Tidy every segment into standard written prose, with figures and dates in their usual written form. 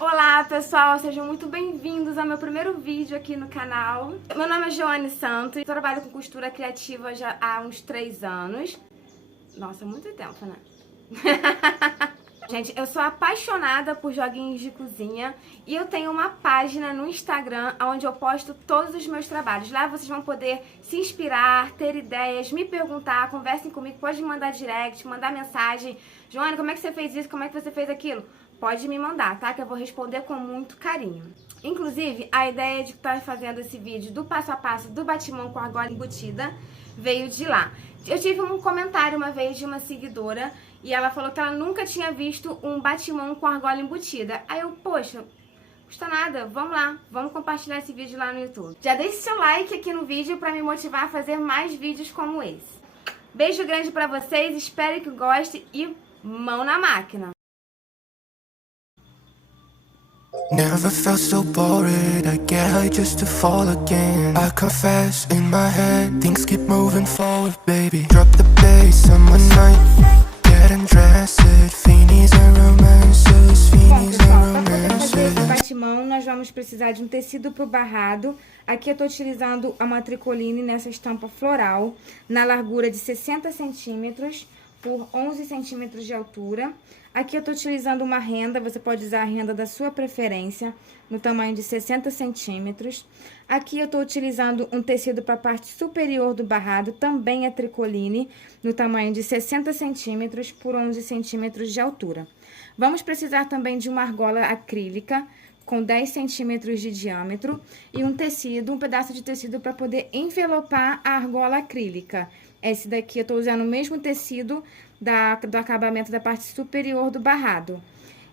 Olá pessoal, sejam muito bem-vindos ao meu primeiro vídeo aqui no canal. Meu nome é Joane Santos, eu trabalho com costura criativa já há uns 3 anos. Nossa, muito tempo, né? Gente, eu sou apaixonada por joguinhos de cozinha e eu tenho uma página no Instagram onde eu posto todos os meus trabalhos. Lá vocês vão poder se inspirar, ter ideias, me perguntar, conversem comigo, pode me mandar direct, mandar mensagem. Joane, como é que você fez isso? Como é que você fez aquilo? Pode me mandar, tá? Que eu vou responder com muito carinho. Inclusive, a ideia de estar fazendo esse vídeo do passo a passo do batimão com argola embutida veio de lá. Eu tive um comentário uma vez de uma seguidora e ela falou que ela nunca tinha visto um batimão com argola embutida. Aí eu, poxa, custa nada, vamos lá, vamos compartilhar esse vídeo lá no YouTube. Já deixe seu like aqui no vídeo pra me motivar a fazer mais vídeos como esse. Beijo grande pra vocês, espero que gostem e mão na máquina! Never felt so bored, I get high just to fall again. I confess in my head, things keep moving forward, baby. Drop the bass, summer night, getting dressed, finis and romances, finis and romances. Batimão, nós vamos precisar de um tecido pro barrado. Aqui eu tô utilizando a matricoline nessa estampa floral, na largura de 60 centímetros por 11 centímetros de altura. Aqui eu tô utilizando uma renda, você pode usar a renda da sua preferência, no tamanho de 60 centímetros. Aqui eu tô utilizando um tecido para a parte superior do barrado, também é tricoline, no tamanho de 60 centímetros por 11 centímetros de altura. Vamos precisar também de uma argola acrílica, com 10 centímetros de diâmetro, e um tecido, um pedaço de tecido para poder envelopar a argola acrílica. Esse daqui eu tô usando o mesmo tecido do acabamento da parte superior do barrado.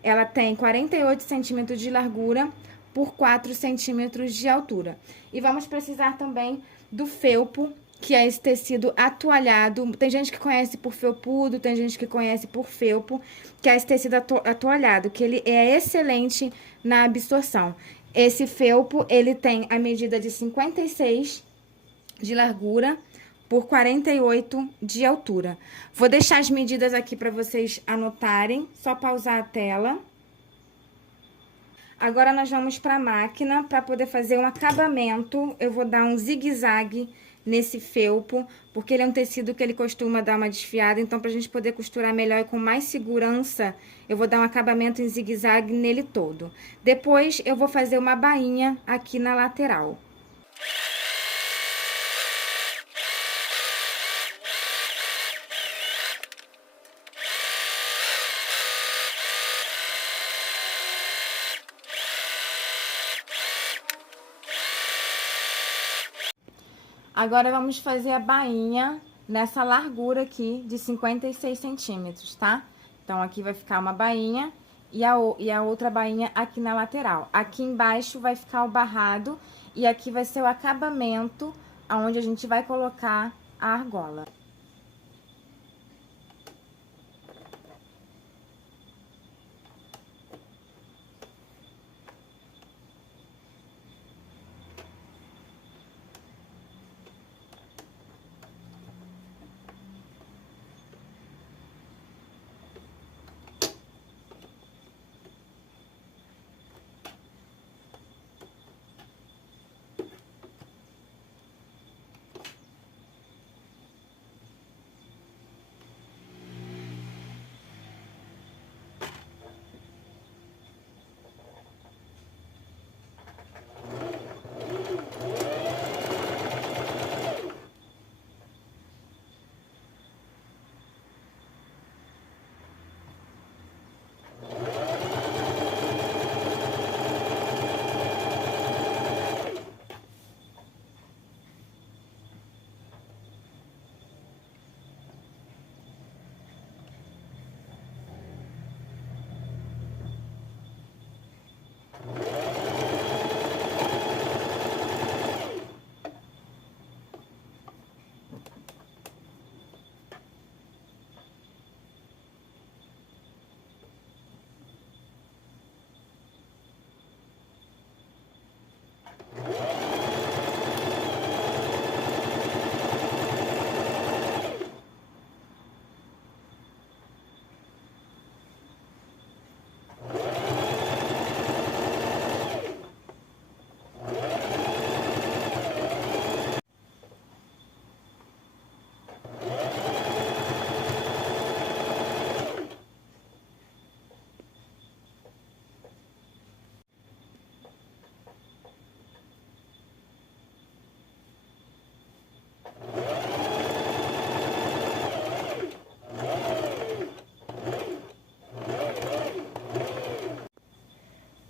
Ela tem 48 centímetros de largura por 4 centímetros de altura. E vamos precisar também do felpo, que é esse tecido atoalhado. Tem gente que conhece por felpudo, tem gente que conhece por felpo, que é esse tecido atoalhado, que ele é excelente na absorção. Esse felpo, ele tem a medida de 56 de largura por 48 de altura. Vou deixar as medidas aqui para vocês anotarem, só pausar a tela. Agora, nós vamos para a máquina para poder fazer um acabamento. Eu vou dar um zigue-zague nesse felpo, porque ele é um tecido que ele costuma dar uma desfiada, então pra gente poder costurar melhor e com mais segurança, eu vou dar um acabamento em zigue-zague nele todo. Depois, eu vou fazer uma bainha aqui na lateral. Agora, vamos fazer a bainha nessa largura aqui de 56 centímetros, tá? Então, aqui vai ficar uma bainha e a outra bainha aqui na lateral. Aqui embaixo vai ficar o barrado e aqui vai ser o acabamento, onde a gente vai colocar a argola.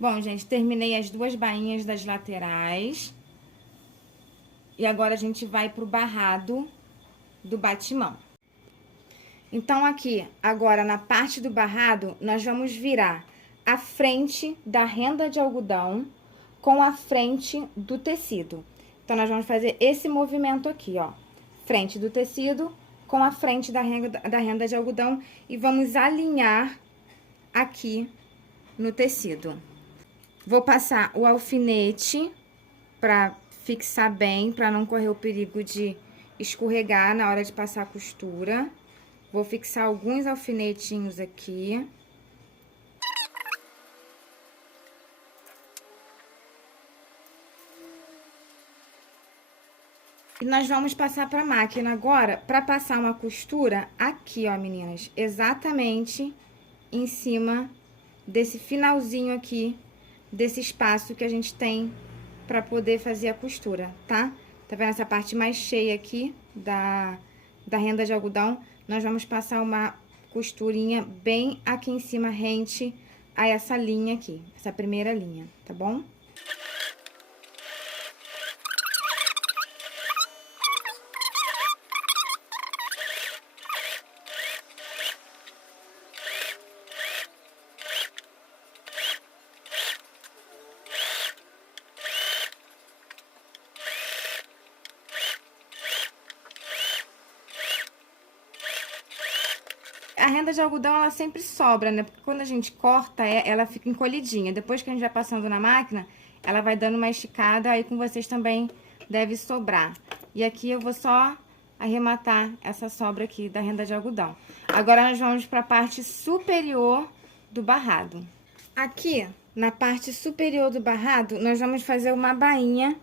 Bom, gente, terminei as duas bainhas das laterais. E agora a gente vai pro barrado do batimão. Então, aqui, agora na parte do barrado, nós vamos virar a frente da renda de algodão com a frente do tecido. Então, nós vamos fazer esse movimento aqui, ó. Frente do tecido com a frente da renda de algodão e vamos alinhar aqui no tecido. Vou passar o alfinete pra fixar bem, pra não correr o perigo de escorregar na hora de passar a costura. Vou fixar alguns alfinetinhos aqui. E nós vamos passar pra máquina agora, pra passar uma costura aqui, ó, meninas. Exatamente em cima desse finalzinho aqui, desse espaço que a gente tem pra poder fazer a costura, tá? Tá vendo essa parte mais cheia aqui da renda de algodão? Nós vamos passar uma costurinha bem aqui em cima, rente a essa linha aqui, essa primeira linha, tá bom? A renda de algodão, ela sempre sobra, né? Porque quando a gente corta, ela fica encolhidinha. Depois que a gente vai passando na máquina, ela vai dando uma esticada, aí com vocês também deve sobrar. E aqui eu vou só arrematar essa sobra aqui da renda de algodão. Agora, nós vamos para a parte superior do barrado. Aqui, na parte superior do barrado, nós vamos fazer uma bainha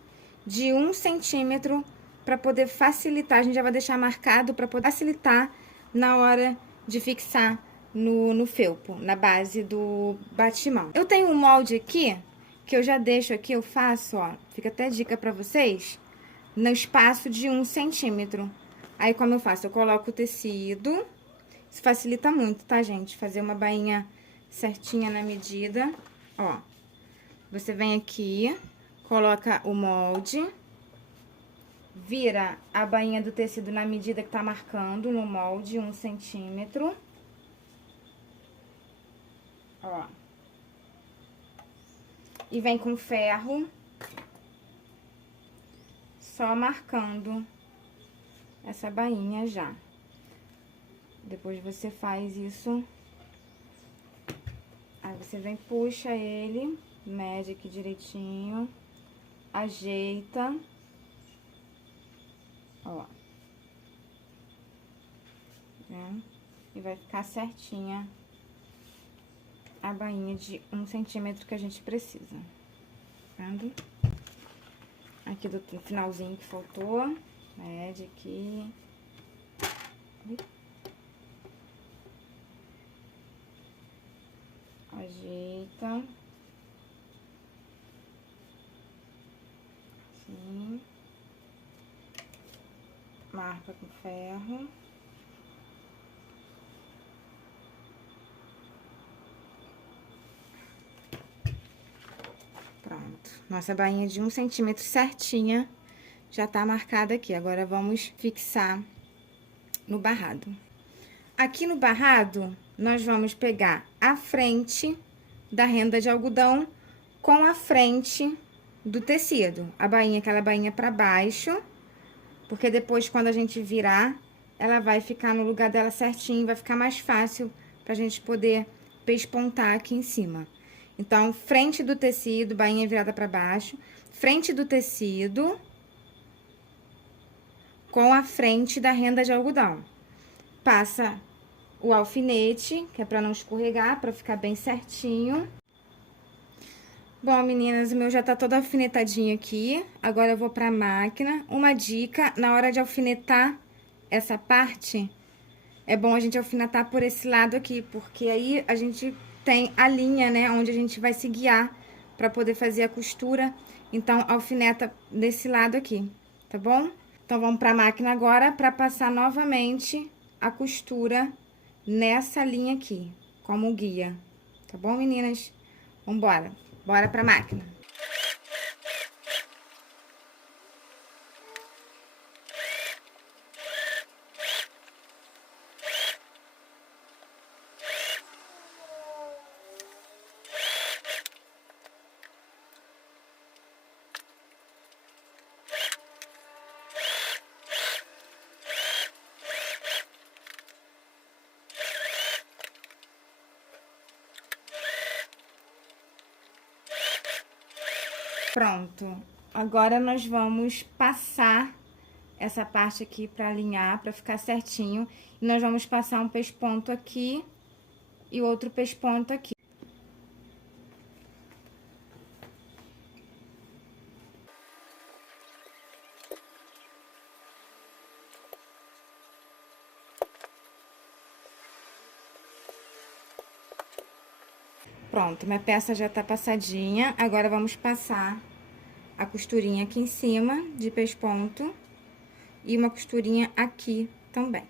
de 1 centímetro para poder facilitar. A gente já vai deixar marcado para poder facilitar na hora de fixar no felpo, na base do batimão. Eu tenho um molde aqui, que eu já deixo aqui, eu faço, ó, fica até dica pra vocês, no espaço de 1 centímetro. Aí, como eu faço? Eu coloco o tecido, isso facilita muito, tá, gente? Fazer uma bainha certinha na medida, ó. Você vem aqui, coloca o molde, vira a bainha do tecido na medida que tá marcando no molde, 1 centímetro. Ó. E vem com ferro, só marcando essa bainha já. Depois você faz isso. Aí você vem, puxa ele, mede aqui direitinho, ajeita. Ó. Né? E vai ficar certinha a bainha de 1 centímetro que a gente precisa. Vendo? Aqui do finalzinho que faltou. Mede aqui. Ajeita. Assim. Marca com ferro. Pronto. Nossa bainha de 1 centímetro certinha já tá marcada aqui. Agora, vamos fixar no barrado. Aqui no barrado, nós vamos pegar a frente da renda de algodão com a frente do tecido. A bainha, aquela bainha pra baixo. Porque depois, quando a gente virar, ela vai ficar no lugar dela certinho, vai ficar mais fácil pra gente poder pespontar aqui em cima. Então, frente do tecido, bainha virada pra baixo, frente do tecido com a frente da renda de algodão. Passa o alfinete, que é pra não escorregar, pra ficar bem certinho. Bom, meninas, o meu já tá todo alfinetadinho aqui. Agora eu vou pra máquina. Uma dica, na hora de alfinetar essa parte, é bom a gente alfinetar por esse lado aqui, porque aí a gente tem a linha, né, onde a gente vai se guiar pra poder fazer a costura. Então, alfineta desse lado aqui, tá bom? Então, vamos pra máquina agora pra passar novamente a costura nessa linha aqui, como guia. Tá bom, meninas? Vambora. Bora pra máquina. Pronto. Agora nós vamos passar essa parte aqui pra alinhar, pra ficar certinho. E nós vamos passar um pesponto aqui e outro pesponto aqui. Pronto, minha peça já tá passadinha. Agora vamos passar a costurinha aqui em cima de pesponto e uma costurinha aqui também.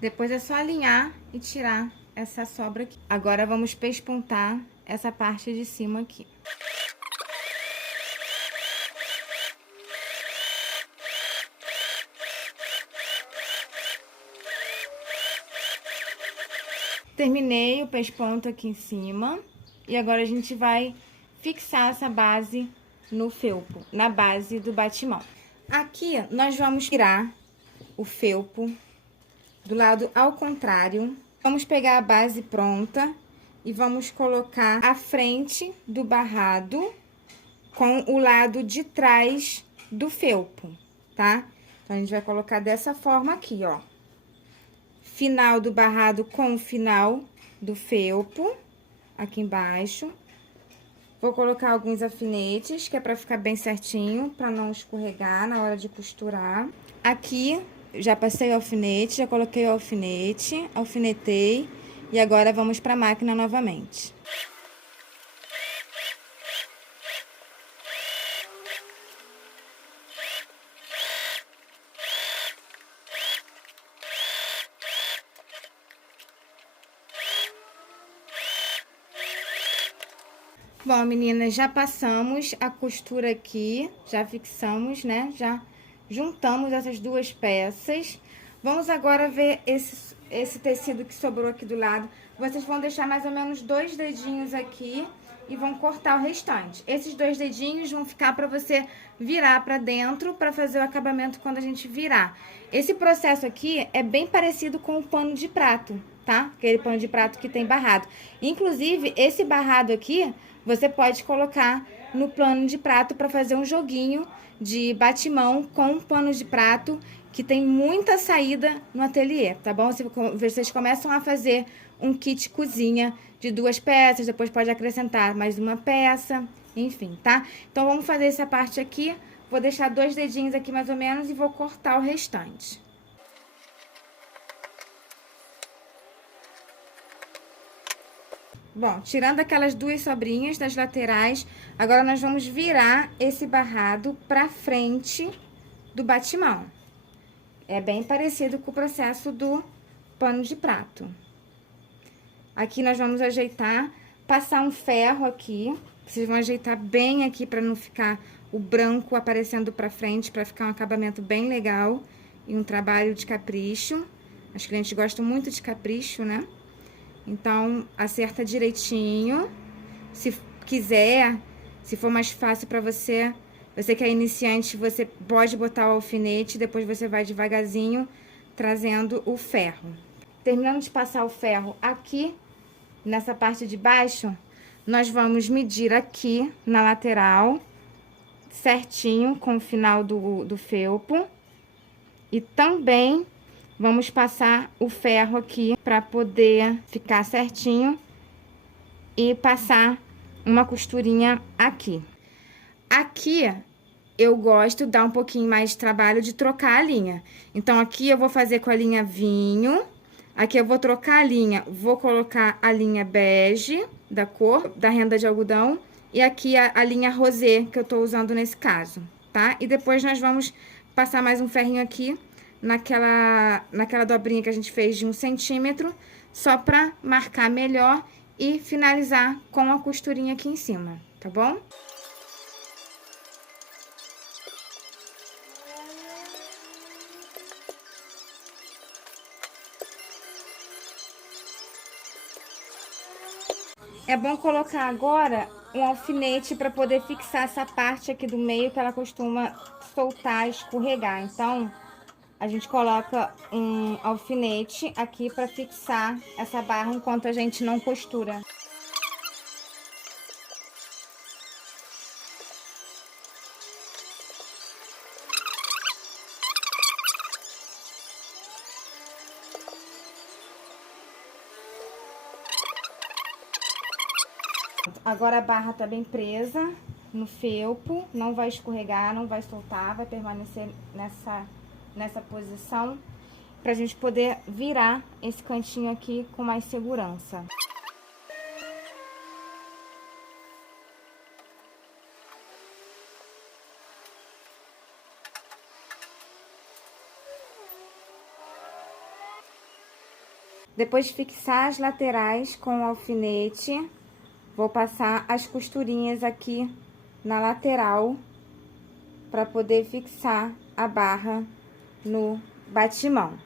Depois é só alinhar e tirar essa sobra aqui. Agora vamos pespontar essa parte de cima aqui. Terminei o pesponto aqui em cima e agora a gente vai fixar essa base no felpo, na base do batimão. Aqui nós vamos tirar o felpo do lado ao contrário. Vamos pegar a base pronta e vamos colocar a frente do barrado com o lado de trás do felpo, tá? Então, a gente vai colocar dessa forma aqui, ó. Final do barrado com o final do felpo, aqui embaixo. Vou colocar alguns alfinetes, que é pra ficar bem certinho, pra não escorregar na hora de costurar. Aqui, já passei o alfinete, já coloquei o alfinete, alfinetei, e agora vamos pra máquina novamente. Bom, meninas, já passamos a costura aqui, já fixamos, né? Já juntamos essas duas peças. Vamos agora ver esse tecido que sobrou aqui do lado. Vocês vão deixar mais ou menos 2 dedinhos aqui e vão cortar o restante. Esses 2 dedinhos vão ficar para você virar para dentro para fazer o acabamento quando a gente virar. Esse processo aqui é bem parecido com o pano de prato, tá? Aquele pano de prato que tem barrado. Inclusive, esse barrado aqui, você pode colocar no pano de prato para fazer um joguinho de batimão com pano de prato, que tem muita saída no ateliê, tá bom? Vocês começam a fazer um kit cozinha de 2 peças, depois pode acrescentar mais uma peça, enfim, tá? Então, vamos fazer essa parte aqui. Vou deixar 2 dedinhos aqui mais ou menos e vou cortar o restante. Bom, tirando aquelas 2 sobrinhas das laterais, agora nós vamos virar esse barrado pra frente do batimão. É bem parecido com o processo do pano de prato. Aqui nós vamos ajeitar, passar um ferro aqui. Vocês vão ajeitar bem aqui pra não ficar o branco aparecendo pra frente, pra ficar um acabamento bem legal e um trabalho de capricho. As clientes gostam muito de capricho, né? Então, acerta direitinho. Se quiser, se for mais fácil pra você, você que é iniciante, você pode botar o alfinete, depois você vai devagarzinho trazendo o ferro. Terminando de passar o ferro aqui, nessa parte de baixo, nós vamos medir aqui na lateral, certinho, com o final do felpo. E também vamos passar o ferro aqui para poder ficar certinho e passar uma costurinha aqui. Aqui eu gosto de dar um pouquinho mais de trabalho de trocar a linha. Então, aqui eu vou fazer com a linha vinho, Aqui eu vou trocar a linha, vou colocar a linha bege, da cor da renda de algodão, e aqui a linha rosé, que eu tô usando nesse caso, tá? E depois nós vamos passar mais um ferrinho aqui, naquela dobrinha que a gente fez de 1 centímetro, só pra marcar melhor e finalizar com a costurinha aqui em cima, tá bom? É bom colocar agora um alfinete para poder fixar essa parte aqui do meio que ela costuma soltar, escorregar. Então, a gente coloca um alfinete aqui para fixar essa barra enquanto a gente não costura. Agora a barra tá bem presa no felpo, não vai escorregar, não vai soltar, vai permanecer nessa posição, pra gente poder virar esse cantinho aqui com mais segurança. Depois de fixar as laterais com o alfinete, vou passar as costurinhas aqui na lateral para poder fixar a barra no batimão.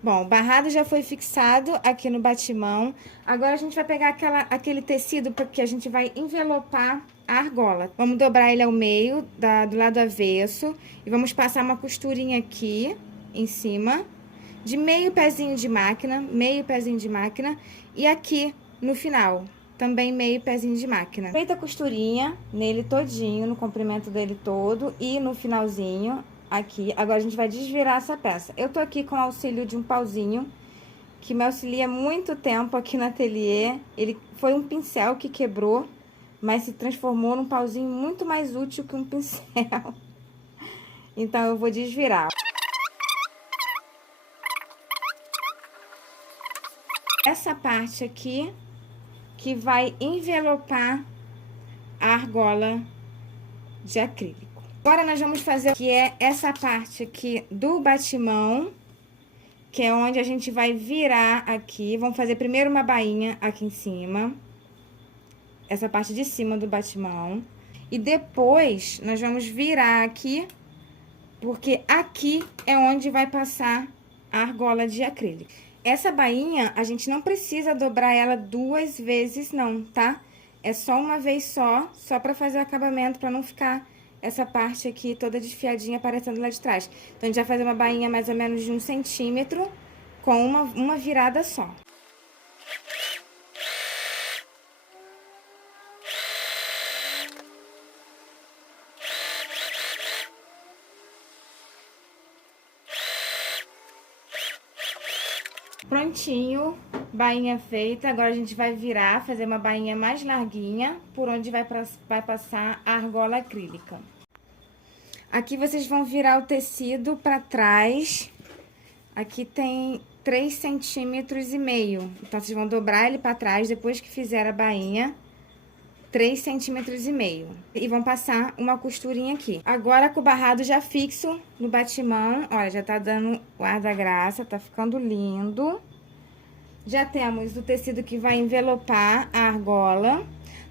Bom, o barrado já foi fixado aqui no batimão. Agora a gente vai pegar aquele tecido porque a gente vai envelopar a argola. Vamos dobrar ele ao meio, do lado avesso. E vamos passar uma costurinha aqui em cima, de meio pezinho de máquina, e aqui no final, também meio pezinho de máquina. Feita a costurinha nele todinho, no comprimento dele todo e no finalzinho aqui. Agora a gente vai desvirar essa peça. Eu tô aqui com o auxílio de um pauzinho que me auxilia muito tempo aqui no ateliê. Ele foi um pincel que quebrou, mas se transformou num pauzinho muito mais útil que um pincel. Então eu vou desvirar. Essa parte aqui que vai envelopar a argola de acrílico. Agora nós vamos fazer que é essa parte aqui do batimão, que é onde a gente vai virar aqui. Vamos fazer primeiro uma bainha aqui em cima, essa parte de cima do batimão. E depois nós vamos virar aqui, porque aqui é onde vai passar a argola de acrílico. Essa bainha, a gente não precisa dobrar ela 2 vezes não, tá? É só uma vez só pra fazer o acabamento, pra não ficar essa parte aqui toda desfiadinha aparecendo lá de trás. Então, a gente vai fazer uma bainha mais ou menos de 1 centímetro com uma virada só. Prontinho, bainha feita. Agora a gente vai virar, fazer uma bainha mais larguinha, por onde vai passar a argola acrílica. Aqui vocês vão virar o tecido para trás. Aqui tem 3,5 centímetros. Então, vocês vão dobrar ele para trás depois que fizer a bainha. 3,5 centímetros. E vão passar uma costurinha aqui. Agora, com o barrado já fixo no batimão, olha, já tá dando o ar da graça, tá ficando lindo. Já temos o tecido que vai envelopar a argola.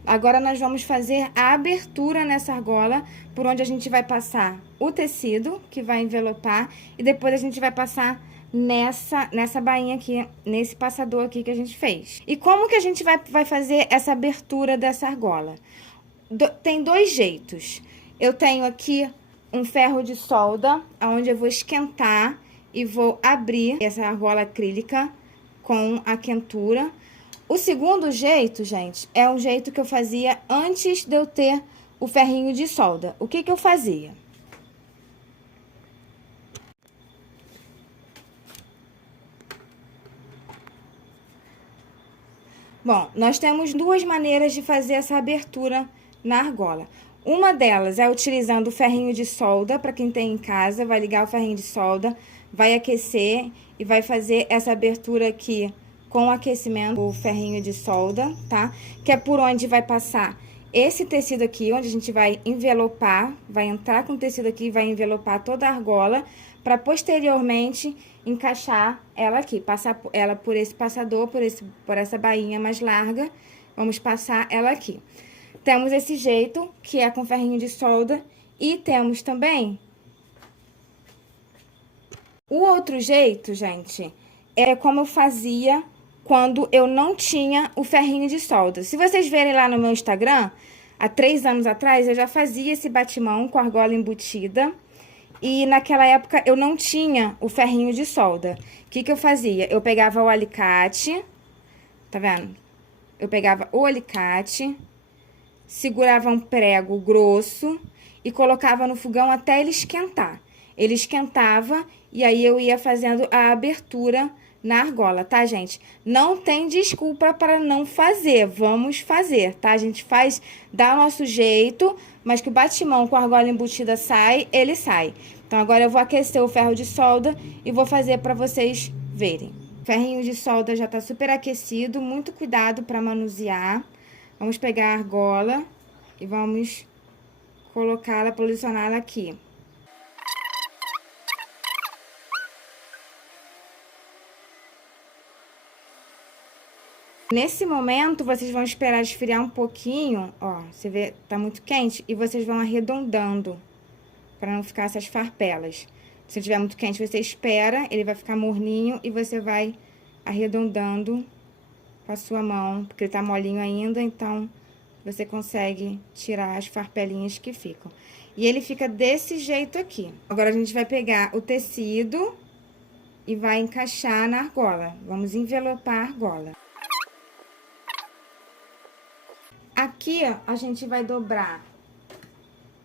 Agora, nós vamos fazer a abertura nessa argola, por onde a gente vai passar o tecido, que vai envelopar, e depois a gente vai passar nessa bainha aqui, nesse passador aqui que a gente fez. E como que a gente vai fazer essa abertura dessa argola? Tem dois jeitos. Eu tenho aqui um ferro de solda, onde eu vou esquentar e vou abrir essa argola acrílica com a quentura. O segundo jeito, gente, é um jeito que eu fazia antes de eu ter o ferrinho de solda. O que que eu fazia? Bom, nós temos duas maneiras de fazer essa abertura na argola. Uma delas é utilizando o ferrinho de solda, para quem tem em casa, vai ligar o ferrinho de solda, vai aquecer e vai fazer essa abertura aqui com o aquecimento, o ferrinho de solda, tá? Que é por onde vai passar esse tecido aqui, onde a gente vai envelopar, vai entrar com o tecido aqui, vai envelopar toda a argola, para posteriormente encaixar ela aqui, passar ela por esse passador, por essa bainha mais larga, vamos passar ela aqui. Temos esse jeito, que é com ferrinho de solda, e temos também o outro jeito, gente, é como eu fazia quando eu não tinha o ferrinho de solda. Se vocês verem lá no meu Instagram, há 3 anos atrás, eu já fazia esse batimão com argola embutida. E naquela época eu não tinha o ferrinho de solda. O que que eu fazia? Eu pegava o alicate, tá vendo? Eu pegava o alicate, segurava um prego grosso e colocava no fogão até ele esquentar. Ele esquentava e aí eu ia fazendo a abertura na argola, tá, gente? Não tem desculpa para não fazer, vamos fazer, tá? A gente faz, dá o nosso jeito, mas que o batimão com a argola embutida sai, ele sai. Então, agora eu vou aquecer o ferro de solda e vou fazer para vocês verem. O ferrinho de solda já tá super aquecido, muito cuidado para manusear. Vamos pegar a argola e vamos colocá-la, posicioná-la aqui. Nesse momento, vocês vão esperar esfriar um pouquinho, ó, você vê, tá muito quente, e vocês vão arredondando, para não ficar essas farpelas. Se tiver muito quente, você espera, ele vai ficar morninho, e você vai arredondando com a sua mão, porque ele tá molinho ainda, então você consegue tirar as farpelinhas que ficam. E ele fica desse jeito aqui. Agora, a gente vai pegar o tecido e vai encaixar na argola. Vamos envelopar a argola. Aqui, ó, a gente vai dobrar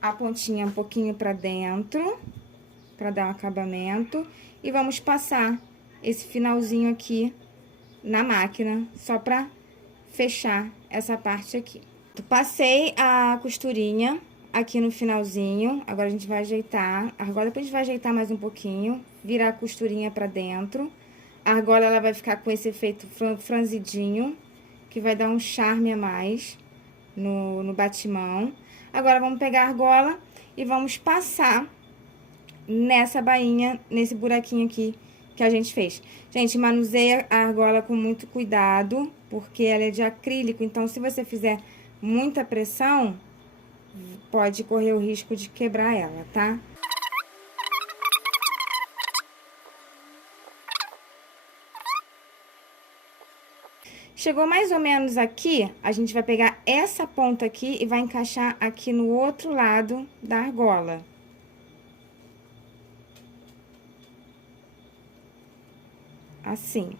a pontinha um pouquinho pra dentro, pra dar um acabamento. E vamos passar esse finalzinho aqui na máquina, só pra fechar essa parte aqui. Passei a costurinha aqui no finalzinho, agora a gente vai ajeitar. Agora depois a gente vai ajeitar mais um pouquinho, virar a costurinha pra dentro. A argola, ela vai ficar com esse efeito franzidinho, que vai dar um charme a mais no batimão. Agora, vamos pegar a argola e vamos passar nessa bainha, nesse buraquinho aqui que a gente fez. Gente, manuseia a argola com muito cuidado, porque ela é de acrílico, então se você fizer muita pressão, pode correr o risco de quebrar ela, tá? Chegou mais ou menos aqui, a gente vai pegar essa ponta aqui e vai encaixar aqui no outro lado da argola. Assim.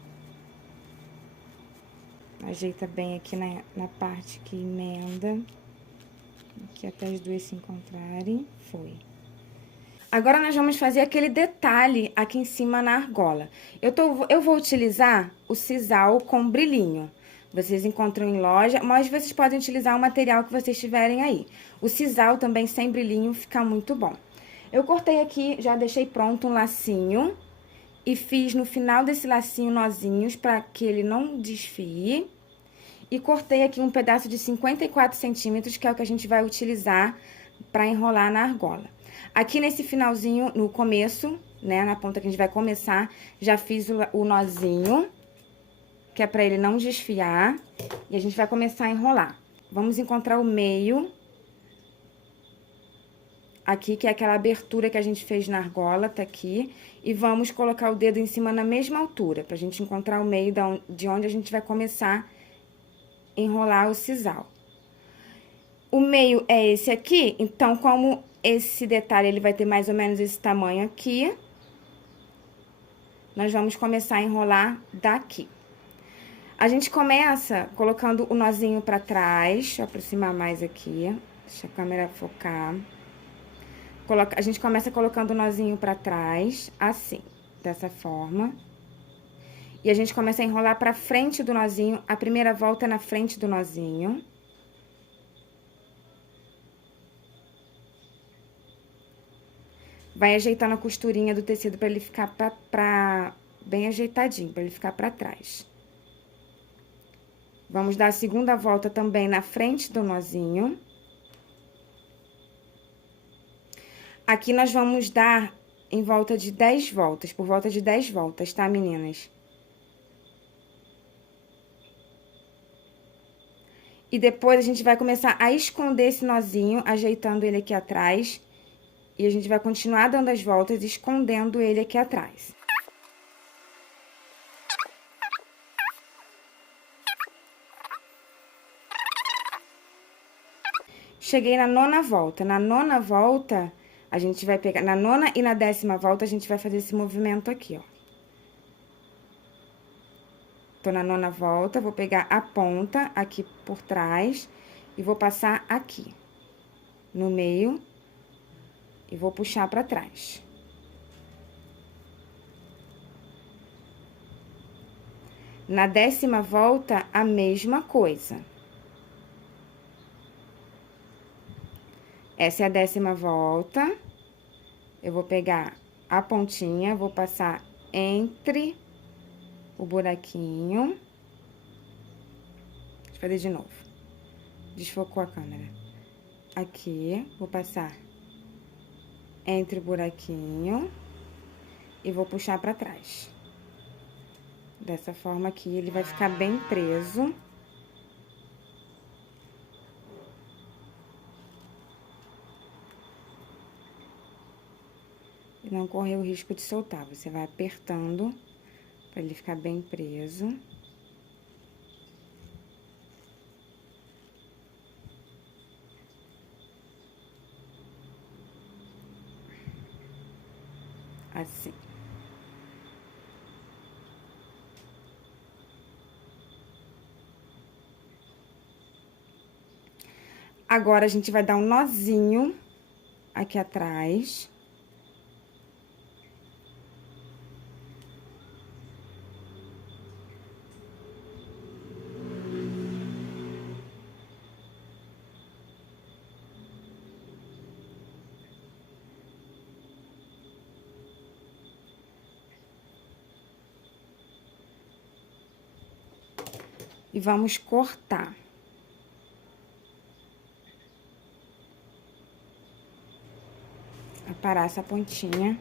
Ajeita bem aqui na parte que emenda. Aqui até as duas se encontrarem. Foi. Agora, nós vamos fazer aquele detalhe aqui em cima na argola. Eu vou utilizar o sisal com brilhinho. Vocês encontram em loja, mas vocês podem utilizar o material que vocês tiverem aí. O sisal também sem brilhinho fica muito bom. Eu cortei aqui, já deixei pronto um lacinho e fiz no final desse lacinho nozinhos para que ele não desfie. E cortei aqui um pedaço de 54 centímetros, que é o que a gente vai utilizar para enrolar na argola. Aqui nesse finalzinho, no começo, né, na ponta que a gente vai começar, já fiz o nozinho, que é pra ele não desfiar, e a gente vai começar a enrolar. vamos encontrar o meio aqui, que é aquela abertura que a gente fez na argola, tá aqui. E vamos colocar o dedo em cima na mesma altura, pra gente encontrar o meio de onde a gente vai começar a enrolar o sisal. O meio é esse aqui, então, como esse detalhe, ele vai ter mais ou menos esse tamanho aqui, nós vamos começar a enrolar daqui. A gente começa colocando o nozinho pra trás, deixa eu aproximar mais aqui, deixa a câmera focar. A gente começa colocando o nozinho pra trás, assim, dessa forma. E a gente começa a enrolar pra frente do nozinho, a primeira volta é na frente do nozinho. Vai ajeitando a costurinha do tecido pra ele ficar bem ajeitadinho, pra ele ficar pra trás. Vamos dar a segunda volta também na frente do nozinho. Aqui nós vamos dar em volta de 10 voltas, por volta de 10 voltas, tá, meninas? E depois a gente vai começar a esconder esse nozinho, ajeitando ele aqui atrás. E a gente vai continuar dando as voltas, escondendo ele aqui atrás. Cheguei na 9ª volta. Na 9ª volta, a gente vai pegar... Na 9ª e na 10ª volta, a gente vai fazer esse movimento aqui, ó. Tô na 9ª volta, vou pegar a ponta aqui por trás e vou passar aqui, no meio, e vou puxar pra trás. Na 10ª volta, a mesma coisa. Essa é a 10ª volta. Eu vou pegar a pontinha, vou passar entre o buraquinho. Deixa eu fazer de novo. Desfocou a câmera. Aqui, vou passar entre o buraquinho e vou puxar pra trás. Dessa forma aqui, ele vai ficar bem preso. E não correr o risco de soltar. Você vai apertando pra ele ficar bem preso. Assim. Agora, a gente vai dar um nozinho aqui atrás. E vamos cortar. Aparar essa pontinha.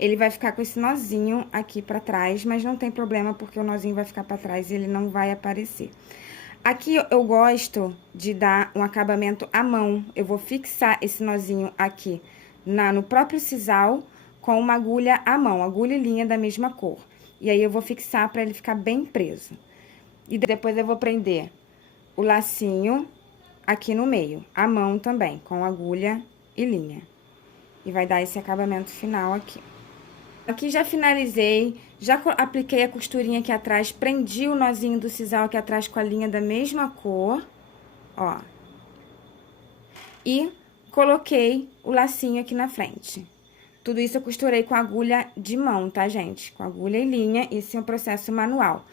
Ele vai ficar com esse nozinho aqui pra trás, mas não tem problema, porque o nozinho vai ficar pra trás e ele não vai aparecer. Aqui eu gosto de dar um acabamento à mão. Eu vou fixar esse nozinho aqui no próprio sisal com uma agulha à mão, agulha e linha da mesma cor. E aí eu vou fixar pra ele ficar bem preso. E depois eu vou prender o lacinho aqui no meio, à mão também, com agulha e linha. E vai dar esse acabamento final aqui. Aqui já finalizei, já apliquei a costurinha aqui atrás, prendi o nozinho do sisal aqui atrás com a linha da mesma cor, ó. E coloquei o lacinho aqui na frente. Tudo isso eu costurei com agulha de mão, tá, gente? Com agulha e linha, esse é um processo manual.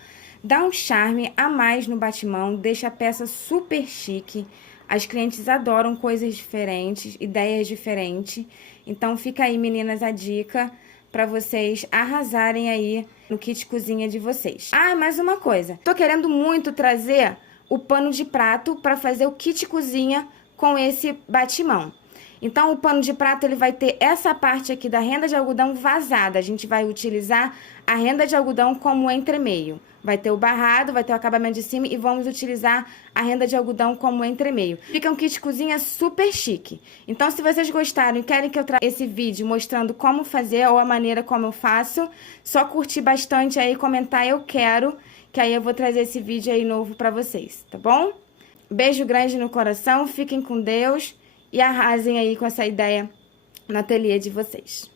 Dá um charme a mais no batimão, deixa a peça super chique. As clientes adoram coisas diferentes, ideias diferentes. Então, fica aí, meninas, a dica pra vocês arrasarem aí no kit cozinha de vocês. Ah, mais uma coisa. Tô querendo muito trazer o pano de prato pra fazer o kit cozinha com esse batimão. Então, o pano de prato, ele vai ter essa parte aqui da renda de algodão vazada. A gente vai utilizar a renda de algodão como entremeio. Vai ter o barrado, vai ter o acabamento de cima e vamos utilizar a renda de algodão como entremeio. Fica um kit cozinha super chique. Então, se vocês gostaram e querem que eu traga esse vídeo mostrando como fazer ou a maneira como eu faço, só curtir bastante aí, comentar eu quero, que aí eu vou trazer esse vídeo aí novo pra vocês, tá bom? Beijo grande no coração, fiquem com Deus e arrasem aí com essa ideia no ateliê de vocês.